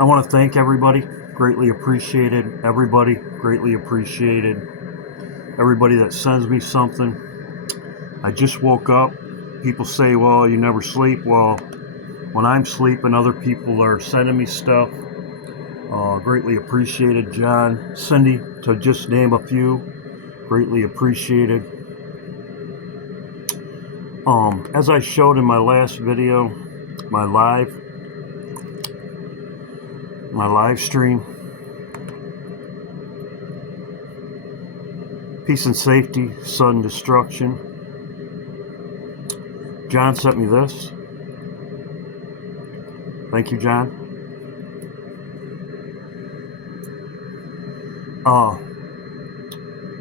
I want to thank everybody. Greatly appreciated. Everybody, greatly appreciated. Everybody that sends me something. I just woke up. People say, well, you never sleep. Well, when I'm sleeping, other people are sending me stuff. Greatly appreciated. John, Cindy, to just name a few. Greatly appreciated. As I showed in my last video, my live stream, peace and safety, sudden destruction. John sent me this. Thank you, John.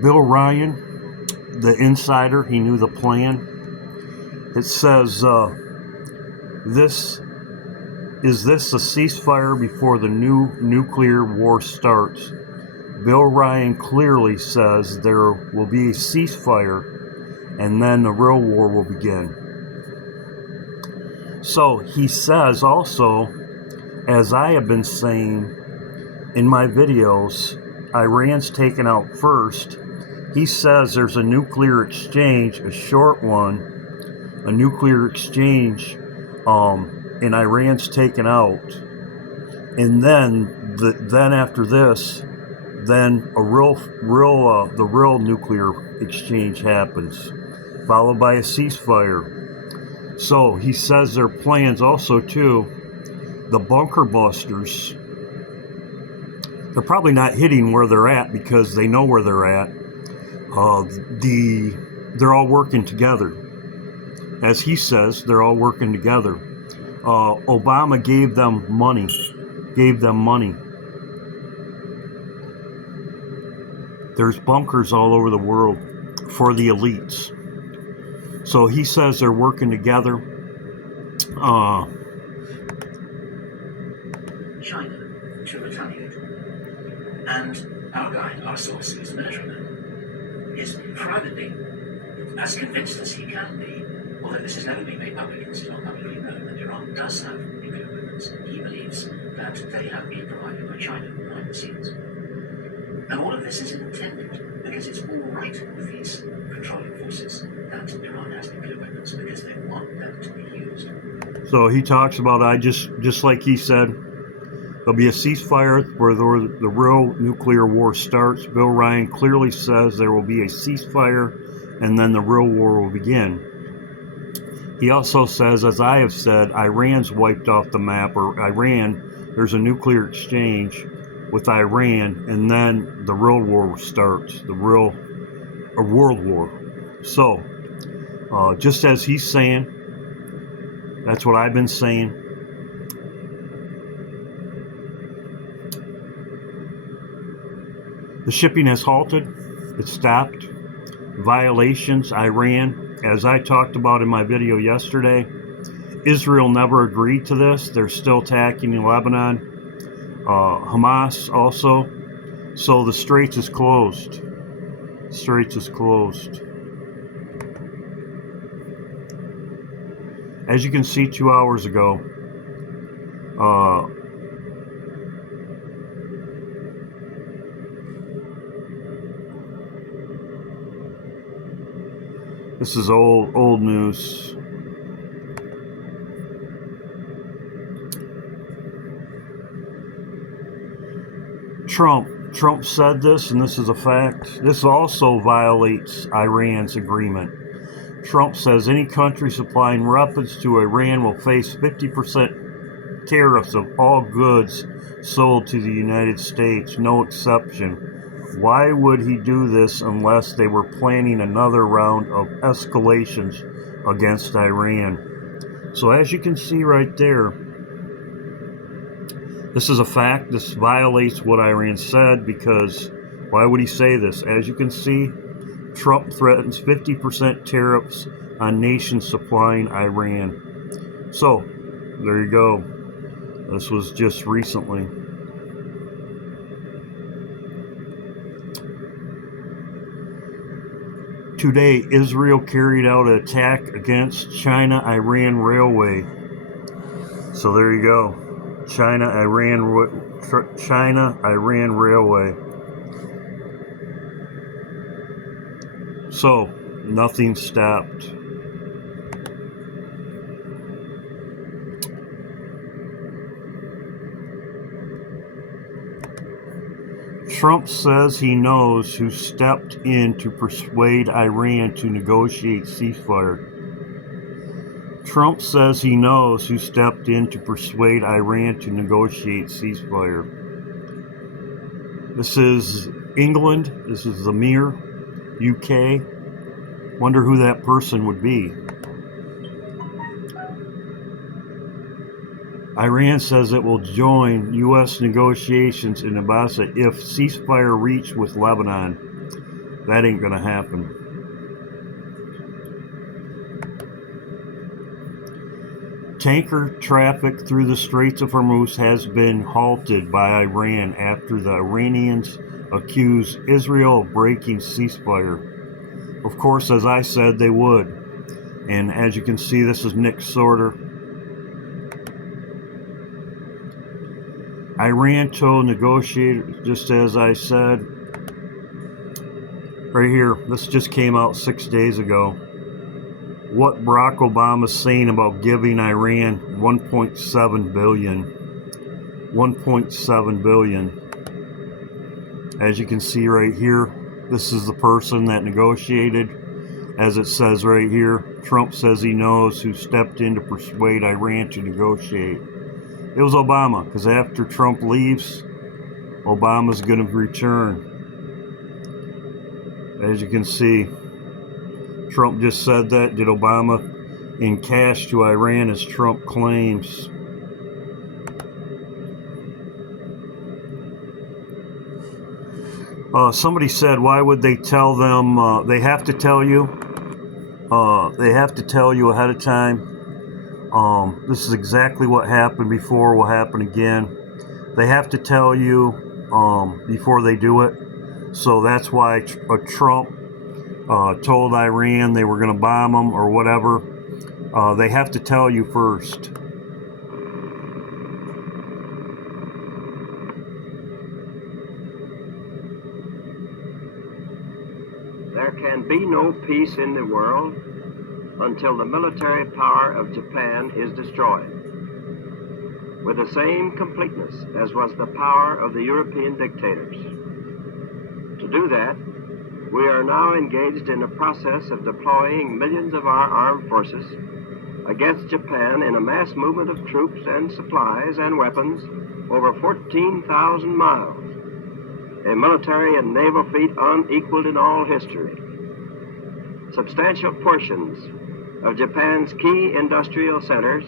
Bill Ryan, the insider, he knew the plan. It says, this a ceasefire before the new nuclear war starts? Bill Ryan clearly says there will be a ceasefire and then the real war will begin. So he says also, as I have been saying in my videos, Iran's taken out first. He says there's a nuclear exchange, a short one, a nuclear exchange, and Iran's taken out. And then after this, then the real nuclear exchange happens, followed by a ceasefire. So he says their plans also too, the bunker busters, they're probably not hitting where they're at because they know where they're at. They're all working together. As he says, they're all working together. Obama gave them money. There's bunkers all over the world for the elites. So he says they're working together. China to retaliate. And our guide, our sources, military man, is privately as convinced as he can be, although this has never been made public, it's not publicly known that Iran does have nuclear weapons. He believes that they have been provided by China behind the scenes. And all of this is intended because it's all right with these controlling forces that Iran has nuclear weapons because they want them to be used. So he talks about, just like he said, there'll be a ceasefire where the real nuclear war starts. Bill Ryan clearly says there will be a ceasefire and then the real war will begin. He also says, as I have said, Iran's wiped off the map, or there's a nuclear exchange with Iran, and then the real war starts, a world war. So, just as he's saying, that's what I've been saying. The shipping has halted. It stopped. Violations, Iran, as I talked about in my video yesterday, Israel never agreed to this. They're still attacking Lebanon. Hamas also. So the Straits is closed. As you can see, 2 hours ago, this is old news. Trump said this, and this is a fact. This also violates Iran's agreement. Trump says any country supplying weapons to Iran will face 50% tariffs of all goods sold to the United States, no exception. Why would he do this unless they were planning another round of escalations against Iran? So as you can see right there, this is a fact. This violates what Iran said, because why would he say this? As you can see, Trump threatens 50% tariffs on nations supplying Iran. So, there you go. This was just recently. Today, Israel carried out an attack against China-Iran railway. So there you go. China-Iran Railway. So, nothing stopped. Trump says he knows who stepped in to persuade Iran to negotiate ceasefire. Trump says he knows who stepped in to persuade Iran to negotiate ceasefire. This is England. This is the Mirror, UK. Wonder who that person would be. Iran says it will join U.S. negotiations in Abasa if ceasefire reached with Lebanon. That ain't gonna happen. Tanker traffic through the Straits of Hormuz has been halted by Iran after the Iranians accuse Israel of breaking ceasefire. Of course, as I said, they would. And as you can see, this is Nick Sorter. Iran told negotiators, just as I said, right here, this just came out 6 days ago, what Barack Obama's saying about giving Iran $1.7 billion. $1.7 billion. As you can see right here, this is the person that negotiated. As it says right here, Trump says he knows who stepped in to persuade Iran to negotiate. It was Obama, because after Trump leaves, Obama's going to return. As you can see, Trump just said that. Did Obama in cash to Iran, as Trump claims. Somebody said, why would they tell them? They have to tell you. They have to tell you ahead of time. This is exactly what happened before, will happen again. They have to tell you before they do it. So that's why Trump told Iran they were going to bomb them or whatever. They have to tell you first. There can be no peace in the world until the military power of Japan is destroyed, with the same completeness as was the power of the European dictators. To do that, we are now engaged in the process of deploying millions of our armed forces against Japan in a mass movement of troops and supplies and weapons over 14,000 miles, a military and naval feat unequaled in all history. Substantial portions of Japan's key industrial centers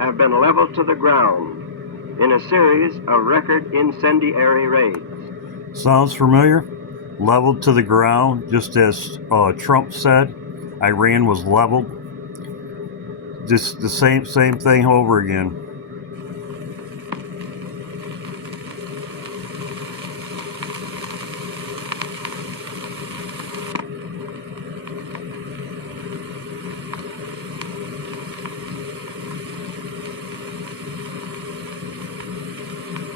have been leveled to the ground in a series of record incendiary raids. Sounds familiar? Leveled to the ground, just as Trump said, Iran was leveled. Just the same thing over again.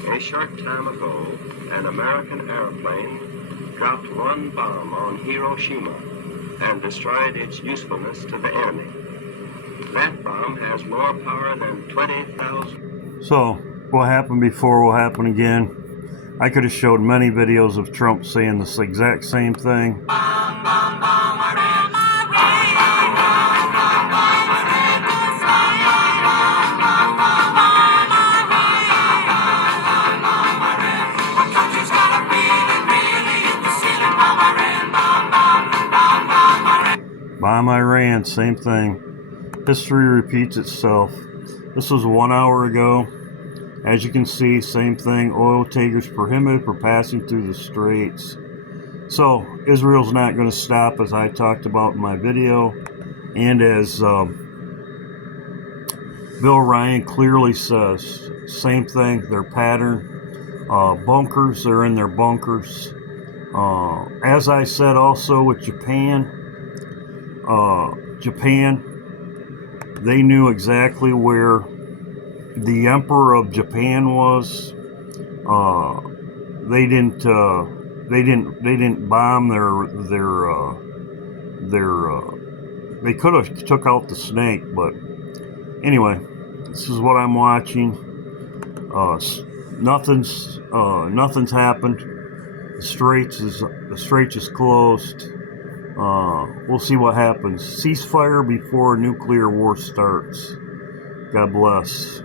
A short time ago, an American airplane dropped one bomb on Hiroshima and destroyed its usefulness to the enemy. That bomb has more power than 20,000. So, what happened before will happen again. I could have showed many videos of Trump saying this exact same thing. Bomb Iran, same thing. History repeats itself. This was 1 hour ago. As you can see, same thing. Oil tankers prohibited for passing through the straits. So, Israel's not going to stop, as I talked about in my video. And as Bill Ryan clearly says, same thing, their pattern. Bunkers, they're in their bunkers. As I said also with Japan, they knew exactly where the Emperor of Japan was. They didn't bomb they could have took out the snake, but anyway, this is what I'm watching. Nothing's happened. The Straits is closed. We'll see what happens. Ceasefire before a nuclear war starts. God bless.